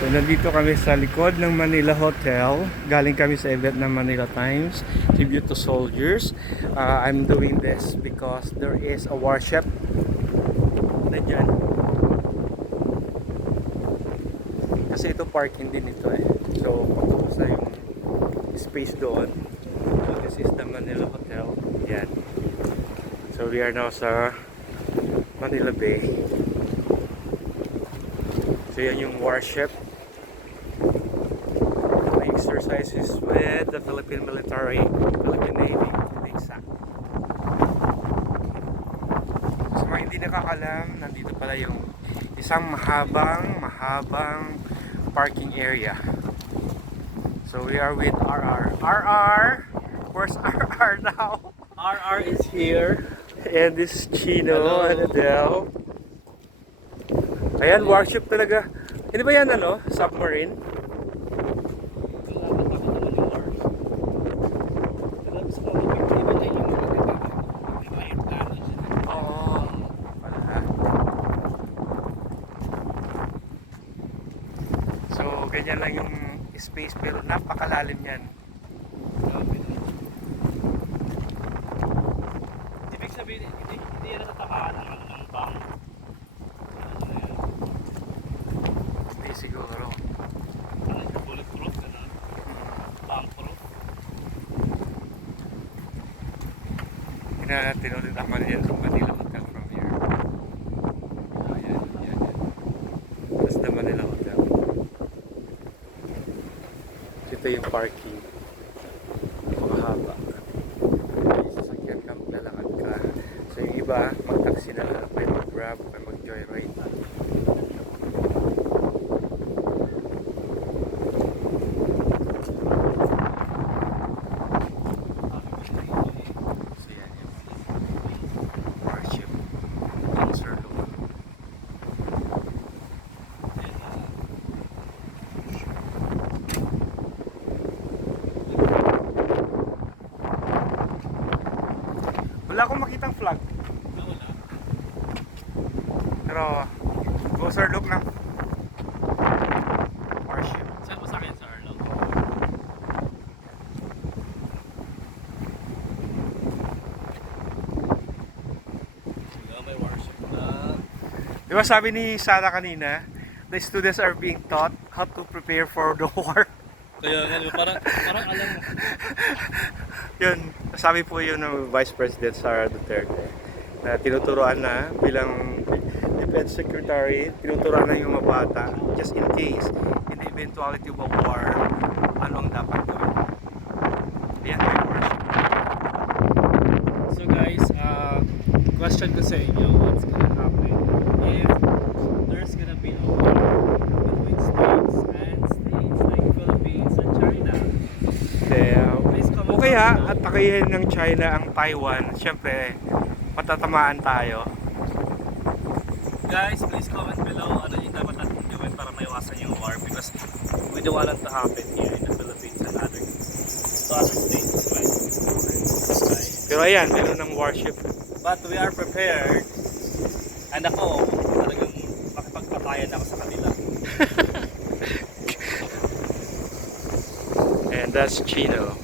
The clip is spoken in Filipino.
So nandito kami sa likod ng Manila Hotel. Galing kami sa event ng Manila Times, Tribute to Soldiers. I'm doing this because there is a warship na dyan. Kasi ito parking din ito eh. So pagkapos na yung space doon. So this is the Manila Hotel. Yan. So we are now sa Manila Bay. So yan yung warship. Exercises with the Philippine military, Philippine Navy to be exact. So mga hindi nakakalam, nandito pala yung isang mahabang parking area. So we are with RR. RR! Where's RR now? RR is here. And this is Chino and Adele. Ayan, warship talaga. Hindi ba yan ano? Submarine? So, ganyan lang yung space pero napakalalim yan. Ibig sabihin, hindi yan natatamaan ng bang. Hindi siguro. Bulletproof na bomb-proof. Hindi na natin ulit naman yan sa Manila Hotel from here. Ayan. That's the Manila Hotel. Ito yung parking. Napakahaba. May sasakyan ka, maglalakad ka. So yung iba, mag-taxi na lang. May mag-grab, may mag-joyride. So yan yung Warship. Ang Sir Lugo. Wala akong makitang flag. Pero go Sir Luke ng Warship. Saan mo sa akin, Sir Arlo? May worship na. Di ba sabi ni Sara kanina, the students are being taught how to prepare for the war. Kaya parang alam mo. Yun, sabi po yun ng Vice President Sara Duterte na tinuturuan na bilang DepEd Secretary, tinuturuan na yung mga bata just in case, in the eventuality of a war, ano ang dapat gawin. Ayan po yung worship. So guys, question ko sa inyo, what's gonna happen if there's gonna be a war between states like Philippines and China? O kaya atakihin ng China ang Taiwan, syempre matatamaan tayo. Guys, please comment below ano yung dapat natin gawin para maiwasan yung war because we don't want it to happen here in the Philippines and other states as well. Right? Pero ayan, meron ng warship. But we are prepared and ako talagang makipagpatayan ako sa kanila. And that's Chino.